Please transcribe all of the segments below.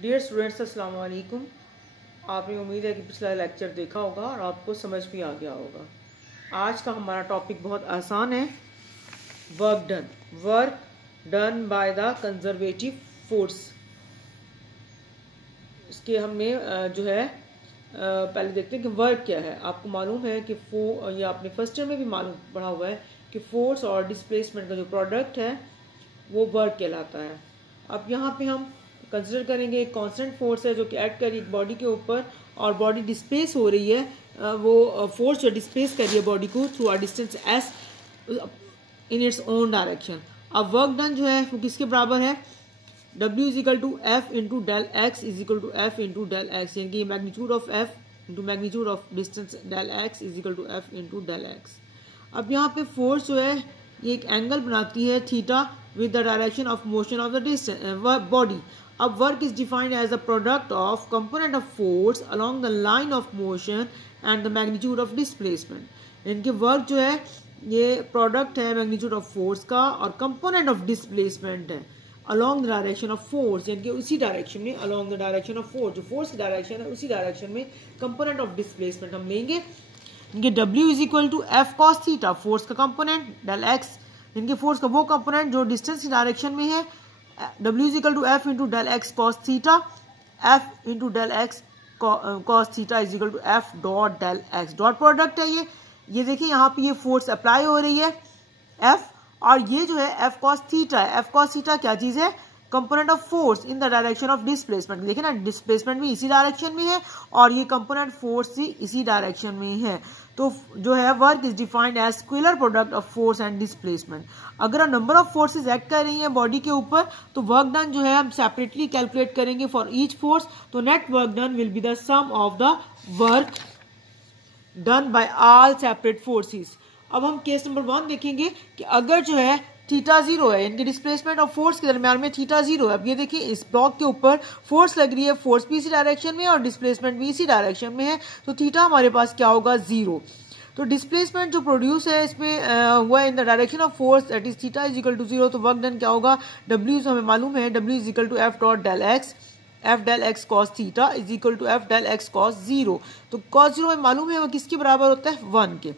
Dear students, अस्सलाम वालेकुम। आपने उम्मीद है कि पिछला लेक्चर देखा होगा और आपको समझ भी आ गया होगा। आज का हमारा टॉपिक बहुत आसान है, work done by the conservative force. इसके हमने जो है पहले देखते हैं कि वर्क क्या है। आपको मालूम है कि ये आपने फर्स्ट ईयर में भी मालूम पढ़ा हुआ है कि फोर्स और डिस्प्लेसमेंट का जो प्रोडक्ट है वो वर्क कहलाता है। अब यहाँ पे हम कंसिडर करेंगे एक कांस्टेंट फोर्स है जो कि एक्ट कर रही है बॉडी के ऊपर और बॉडी डिस्प्लेस हो रही है। वो फोर्स जो डिस्प्लेस कर रही है बॉडी को through a distance S in its own direction. अब वर्क डन जो है वो किसके बराबर है, W is equal to F into del X is equal to F into del X, यानी कि magnitude of F into magnitude of distance del X is equal to F into del X. अब यहाँ पे force जो है ये एक angle बनाती है theta with the direction of motion of the body. अब work is defined as the product of component of force along the line of motion and the magnitude of displacement. इनके work जो है ये product है magnitude of force का और component of displacement है along the direction of force, यानी कि उसी direction में along the direction of force, जो force की direction है उसी direction में component of displacement हम लेंगे। इनके W is equal to F cos theta, force का component, del X इनके फोर्स का वो कंपोनेंट जो डिस्टेंस की डायरेक्शन में है। W is equal to F into del X cos theta, F into del X cos theta is equal to F dot del X. Dot product है ये देखिए यहाँ पे ये फोर्स अप्लाई हो रही है एफ, और ये जो है एफ कॉस थीटा है। एफ कॉस थीटा क्या चीज़ है, component of force in the direction of displacement. देखिए ना, डिस्प्लेसमेंट भी इसी डायरेक्शन में है और ये कंपोनेंट फोर्स भी इसी डायरेक्शन में है। तो जो है work is defined as scalar product of force and displacement. अगर नंबर ऑफ फोर्सेस एक्ट कर रही हैं बॉडी के ऊपर तो वर्क डन जो है हम सेपरेटली कैलकुलेट करेंगे फॉर ईच फोर्स। तो net work done will be the sum of the work done by all separate forces. अब हम केस नंबर 1 देखेंगे कि अगर जो है थीटा जीरो है, इनके डिस्प्लेसमेंट और फोर्स के दरमियान में थीटा जीरो है। अब ये देखिए इस ब्लॉक के ऊपर फोर्स लग रही है, फोर्स भी इसी डायरेक्शन में है और डिस्प्लेसमेंट भी इसी डायरेक्शन में है, तो थीटा हमारे पास क्या होगा, जीरो। तो डिस्प्लेसमेंट जो प्रोड्यूस है इसमें हुआ in the direction of force that is theta is equal to zero. तो वर्क डन क्या होगा, W हमें मालूम है W is equal to F dot del X, F del X cos theta is equal to F del X cos zero. तो cos zero हमें मालूम है वो किसके बराबर होता है, 1 के।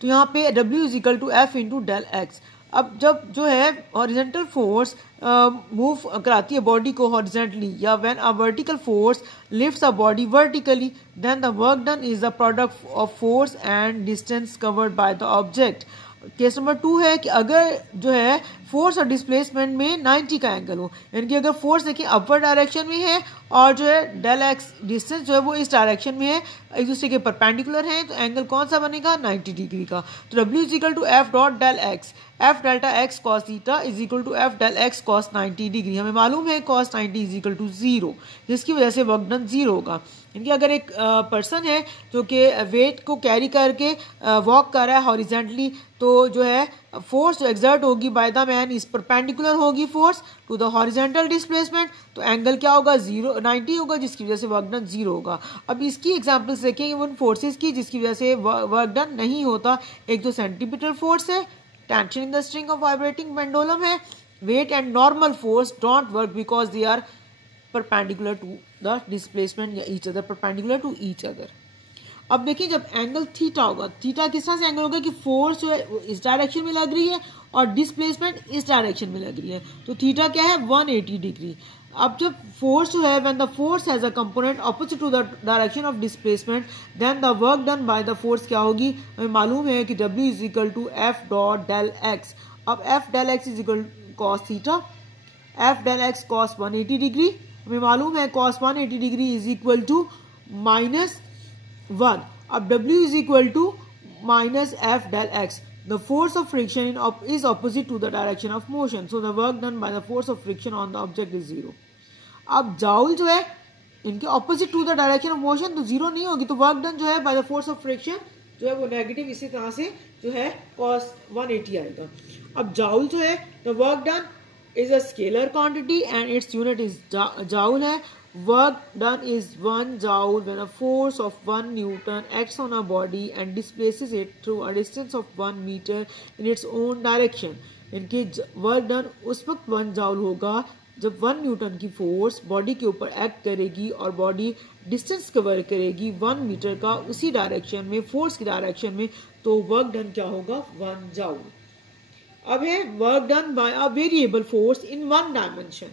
तो यहाँ पे W is equal to F into del X. अब जब जो है हॉरिजेंटल फोर्स मूव कराती है बॉडी को हॉरिजेंटली, या when a vertical force lifts a body vertically, then the work done is the product of force and distance covered by the object. Case number 2 है कि अगर जो है फोर्स और डिस्प्लेसमेंट में 90 का एंगल हो, यानी कि अगर फोर्स देखिए अपवर्ड डायरेक्शन में है और जो है डेल एक्स डिस्टेंस जो है वो इस डायरेक्शन में है, एक दूसरे के परपेंडिकुलर हैं, तो एंगल कौन सा बनेगा, 90 डिग्री का। तो W is equal to F dot del X, F delta X cos theta is equal to F del X cos 90 degree. हमें मालूम है cos 90 is equal to zero, जिसकी वजह से वर्क डन जीरो होगा। यानी अगर एक पर्सन है जो कि वेट को कैरी करके वॉक कर रहा है हॉरिजेंटली, तो जो है फोर्स जो एग्जर्ट होगी by the man is perpendicular होगी force to the horizontal displacement, तो एंगल क्या होगा, 90 होगा, जिसकी वजह से वर्क डन जीरो होगा। अब इसकी एग्जांपल्स देखेंगे उन फोर्सेस की जिसकी वजह से वर्क डन नहीं होता। एक तो सेंटीपिटल फोर्स है, tension in the string of vibrating pendulum है, weight and normal force don't work because they are perpendicular to the displacement या each other, perpendicular to each other. अब देखिए जब एंगल थीटा होगा, थीटा किस तरह से एंगल होगा कि फोर्स जो है इस डायरेक्शन में लग रही है और डिस्प्लेसमेंट इस डायरेक्शन में लग रही है, तो थीटा क्या है, 180 डिग्री। अब जब फोर्स जो है when the force has a component opposite to the direction of displacement, then the work done by the force क्या होगी, हमें मालूम है कि W is equal to F dot del X. अब F del X is equal cos theta, F del X cos 180 degree, हमें मालूम है cos 180 degree is equal to -1। अब W is equal to minus F del x. The force of friction is opposite to the direction of motion, so the work done by the force of friction on the object is zero. अब joule जो है इनके opposite to the direction of motion तो zero नहीं होगी, तो work done जो है by the force of friction जो है वो नेगेटिव इसी तरह से जो है cos 180 आएगा। अब जाउल जो है the work done is a scalar quantity and its unit is joule है। Work done is 1 joule when a force of 1 Newton acts on a body and displaces it through a distance of 1 meter in its own direction. इनकी work done उस वक्त 1 joule होगा जब 1 Newton की force body के ऊपर act करेगी और बॉडी डिस्टेंस कवर करेगी 1 मीटर का उसी डायरेक्शन में, फोर्स की डायरेक्शन में, तो वर्क डन क्या होगा, 1 जूल। अब है work done bye a variable force in 1 dimension.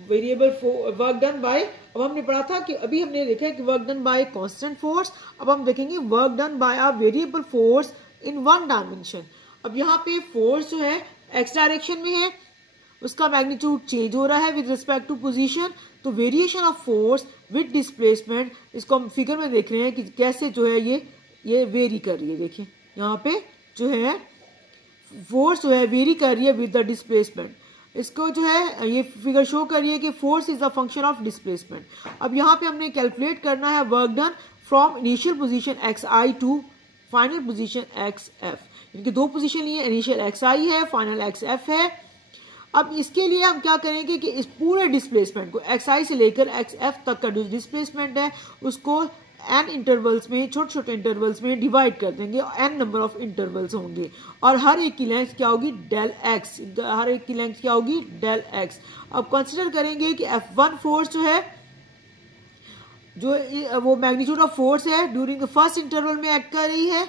Variable work done bye, अब हमने पढ़ा था कि अभी हमने देखा है कि work done by constant force, अब हम देखेंगे work done bye a variable force in 1 dimension. अब यहाँ पे फोर्स जो है एक्स डायरेक्शन में है, उसका मैग्नीट्यूड चेंज हो रहा है विद रिस्पेक्ट टू पोजीशन, तो variation of force with displacement, इसको हम फिगर में देख रहे हैं कि कैसे जो है ये वेरी कर रही है। देखिए यहाँ पे जो है फोर्स जो है वेरी कर रही है विद द डिस्प्लेसमेंट। इसको जो है ये फिगर शो कर रही है कि force is a function of displacement. अब यहाँ पे हमने कैलकुलेट करना है work done from initial position X I to final position X F. इनकी दो पोजीशन लिए, इनिशियल एक्स आई है, फाइनल एक्स एफ है। अब इसके लिए हम क्या करेंगे कि इस पूरे डिस्प्लेसमेंट को एक्स आई से लेकर एक्स एफ तक का जो डिस्प्लेसमेंट है उसको एन इंटरवल्स में, छोटे छोटे इंटरवल्स में डिवाइड कर देंगे। एन नंबर ऑफ इंटरवल्स होंगे और हर एक की लेंथ क्या होगी, डेल एक्स। हर एक की लेंथ क्या होगी, डेल एक्स। अब कंसिडर करेंगे कि F1 फोर्स जो है, जो वो मैग्नीट्यूड ऑफ फोर्स है ड्यूरिंग द फर्स्ट इंटरवल में एक्ट कर रही है,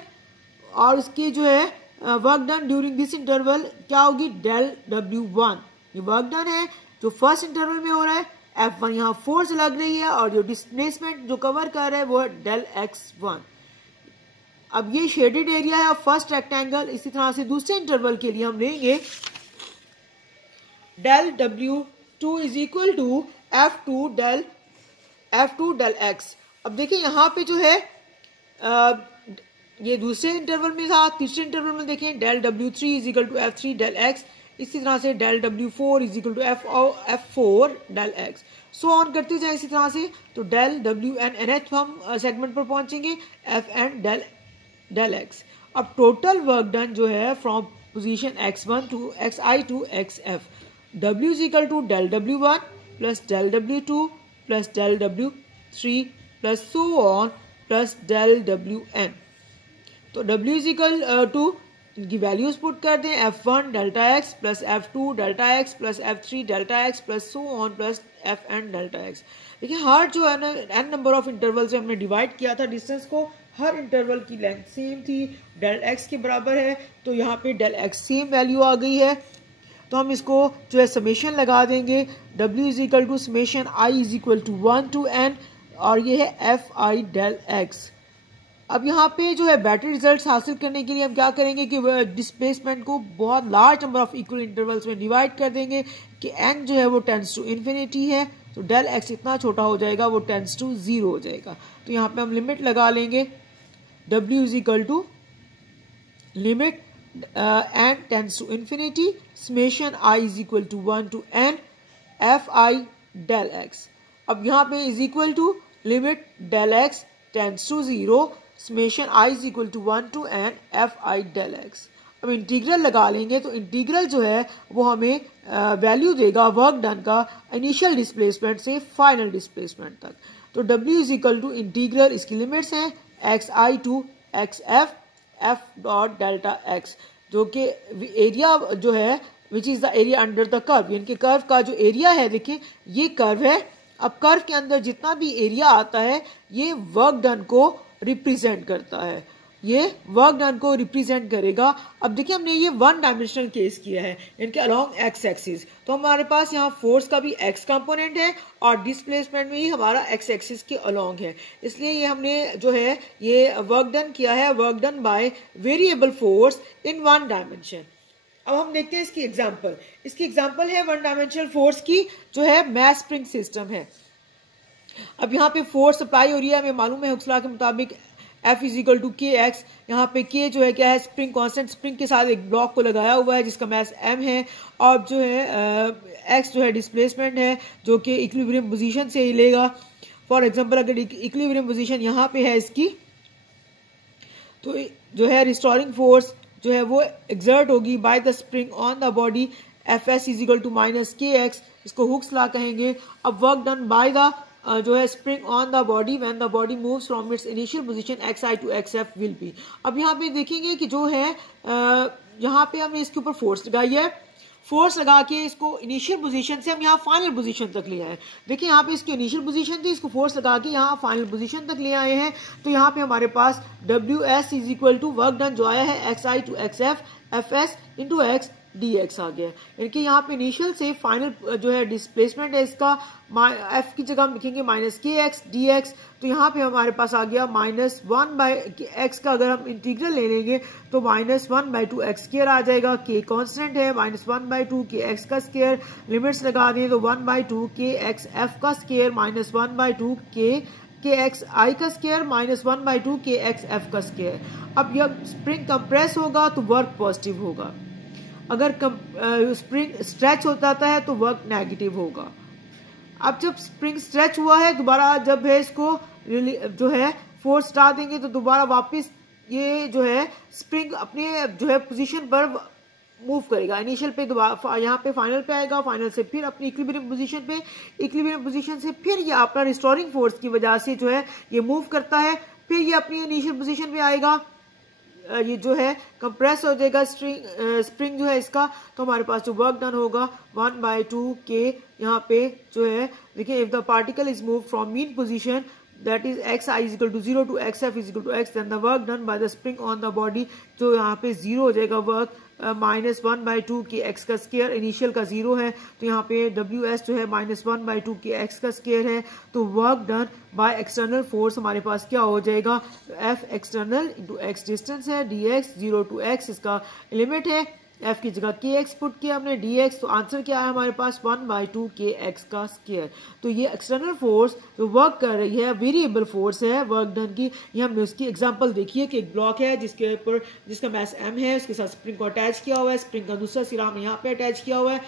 और उसकी जो है work done during this interval क्या होगी, डेल W1। ये वर्क डन है जो फर्स्ट इंटरवल में हो रहा है। F1 यहाँ फोर्स लग रही है और जो डिस्प्लेसमेंट जो कवर कर रहा है वो डेल x1। अब ये शेडेड एरिया है फर्स्ट रेक्टेंगल। इसी तरह से दूसरे इंटरवल के लिए हम लेंगे del W2 is equal to F2 del x। अब देखिए यहाँ पे जो है ये दूसरे इंटरवल में था, तीसरे इंटरवल में देखें del W3 is equal to F3 del x। इसी तरह से del W4 is equal to F4 del x। So on करते जाए इसी तरह से, तो डेल WN nth हम सेगमेंट पर पहुंचेंगे, FN डेल x। अब टोटल वर्क डन जो है from position x1 to xi to xf, W is equal to del W1 plus del W2 plus del W3 plus so on plus del WN। तो W is equal to इनकी values put कर दें, F1 delta x plus F2 delta x plus F3 delta x plus so on plus FN delta x। देखिए हर जो है ना n number of interval से हमने डिवाइड किया था डिस्टेंस को, हर इंटरवल की लेंथ सेम थी, डेल x के बराबर है, तो यहाँ पे डेल x सेम वैल्यू आ गई है। तो हम इसको जो है समेशन लगा देंगे, W is equal to summation I is equal to 1 to n, और ये है Fi डेल x। अब यहाँ पे जो है बेटर रिजल्ट्स हासिल करने के लिए हम क्या करेंगे कि डिस्प्लेसमेंट को बहुत large number of equal intervals में डिवाइड कर देंगे कि n जो है वो टेंड्स टू इन्फिनिटी है, तो डेल x इतना छोटा हो जाएगा वो टेंड्स टू 0 हो जाएगा। तो यहाँ पे हम लिमिट लगा लेंगे, W is equal to limit n tends to infinity summation I is equal to 1 to n Fi del x। अब यहाँ पे is equal to limit del x tends to 0 summation I is equal to 1 to n Fi del x। अब integral लगा लेंगे, तो integral जो है वो हमें वैल्यू देगा वर्क डन का इनिशियल डिस्प्लेसमेंट से फाइनल डिस्प्लेसमेंट तक। तो W is equal to integral, इसकी लिमिट्स हैं xi to xf f dot delta x, जो कि एरिया जो है which is the area under the curve, यानी कि कर्व का जो एरिया है, देखिए ये कर्व है। अब कर्व के अंदर जितना भी एरिया आता है ये वर्क डन को रिप्रेजेंट करता है, ये वर्क डन को रिप्रेजेंट करेगा। अब देखिए हमने ये 1 डायमेंशनल केस किया है इनके अलोंग एक्स एक्सिस, तो हमारे पास यहाँ फोर्स का भी एक्स कंपोनेंट है और डिस्प्लेसमेंट में ही हमारा एक्स एक्सिस के अलोंग है, इसलिए ये हमने जो है ये वर्क डन किया है, work done by variable force in 1 dimension. अब हम देखते हैं इसकी एग्जांपल। इसकी एग्जांपल है 1 डायमेंशनल फोर्स की, जो है मैस स्प्रिंग सिस्टम है। अब यहाँ पे फोर्स सप्लाई हो रही है, हमें मालूम है हुक्स लॉ के मुताबिक F इज इक्वल टू के एक्स। यहाँ पे के जो है क्या है, स्प्रिंग कांस्टेंट, स्प्रिंग के साथ एक ब्लॉक को लगाया हुआ है जिसका मैस m है, और जो है x जो है डिस्प्लेसमेंट है जो कि इक्विलिब्रियम पोजीशन से ही लेगा। फॉर एग्जांपल अगर इक्विलिब्रियम पोजीशन यहाँ पे है इसकी, तो जो है रिस्टोरिंग फोर्स जो है वो एक्सर्ट होगी by the spring on the body, Fs is equal to minus K X, इसको हुक्स लॉ कहेंगे। अब वर्क डन बाय द जो है spring on the body when the body moves from its initial position xi to xf will be. अब यहाँ पे देखेंगे कि जो है यहाँ पे हमने इसके ऊपर फोर्स लगाई है, फोर्स लगा के इसको इनिशियल पोजीशन से हम यहाँ फाइनल पोजीशन तक ले आए। देखिए यहाँ पे इसकी इनिशियल पोजीशन थी, इसको फोर्स लगा के यहाँ फाइनल पोजीशन तक ले आए हैं। तो यहाँ पे हमारे पास WS is equal to work done जो आया है XI to XF FS into X dx आ गया। यानी कि यहाँ पे इनिशियल से फाइनल जो है डिस्प्लेसमेंट है इसका F की जगह हम लिखेंगे -kx dx। तो यहाँ पे हमारे पास आ गया -1/x का अगर हम इंटीग्रल ले लेंगे तो -1/2 x स्क्वायर आ जाएगा। k कांस्टेंट है, -1/2 k x का स्क्वायर, लिमिट्स लगा दें तो 1/2 k x f का स्क्वायर -1/2 k x i का स्क्वायर -1/2 k x f का स्क्वायर। अब जब स्प्रिंग कंप्रेस होगा तो वर्क पॉजिटिव होगा, अगर स्प्रिंग स्ट्रेच होता है तो वर्क नेगेटिव होगा। अब जब स्प्रिंग स्ट्रेच हुआ है, दोबारा जब है इसको जो है फोर्स हटा देंगे तो दोबारा वापस ये जो है स्प्रिंग अपने जो है पोजीशन पर मूव करेगा। इनिशियल पे दोबारा यहाँ पे फाइनल पे आएगा, फाइनल से फिर अपनी इक्विलिब्रियम पोजीशन पे, इक्विलिब्रियम पोजीशन से फिर ये अपना रिस्टोरिंग फोर्स की वजह से जो है ये मूव करता है, फिर ये अपनी इनिशियल पोजीशन पे आएगा, ये जो है कंप्रेस हो जाएगा स्प्रिंग जो है इसका। तो हमारे पास जो वर्क डन होगा 1/2 k यहाँ पे जो है देखिए, if the particle is move from mean position that is xi is equal to 0 to xf is equal to x, then the work done by the spring on the body, तो यहाँ पे 0 हो जाएगा वर्क, -1/2 के x का square, initial का 0 है तो यहाँ पे ws जो है -1/2 के x का स्क्वायर है। तो work done by external force हमारे पास क्या हो जाएगा, f external into x distance है dx 0 to x इसका लिमिट है, f की जगह kx पुट किया हमने dx, तो आंसर क्या है हमारे पास 1/2 kx का स्क्वायर। तो ये एक्सटर्नल फोर्स जो वर्क कर रही है वेरिएबल फोर्स है वर्क डन की। ये हमने उसकी एग्जांपल देखी है कि एक ब्लॉक है जिसके ऊपर जिसका मास m है, उसके साथ स्प्रिंग को अटैच किया हुआ है, स्प्रिंग का दूसरा सिरा हमने यहाँ पे अटैच किया हुआ है,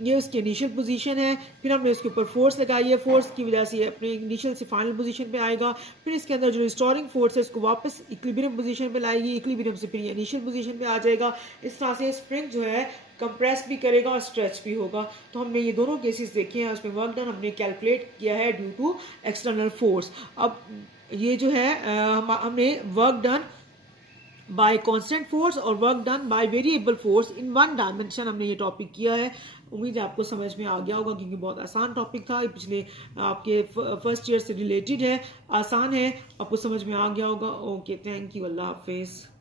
ये उसकी इनिशियल पोजीशन है, फिर हमने उसके ऊपर फोर्स लगाई है, फोर्स की वजह से अपने इनिशियल से फाइनल पोजीशन पे आएगा, फिर इसके अंदर जो रिस्टोरिंग फोर्स है इसको वापस इक्विलिब्रियम पोजीशन पे लाएगी, इक्विलिब्रियम से फिर ये इनिशियल पोजीशन पे आ जाएगा। इस तरह से स्प्रिंग जो है कंप्रेस भी करेगा और स्ट्रेच भी होगा। तो हमने ये दोनों केसेस देखे हैं, उसमें वर्क डन हमने कैलकुलेट किया है ड्यू टू एक्सटर्नल फोर्स। अब ये जो है हमने work done by constant force और work done by variable force in one dimension हमने ये टॉपिक किया है। उम्मीद है आपको समझ में आ गया होगा क्योंकि बहुत आसान टॉपिक था, पिछले आपके फर्स्ट ईयर से रिलेटेड है, आसान है, आपको समझ में आ गया होगा। ओके, थैंक यू, अल्लाह हाफिज़।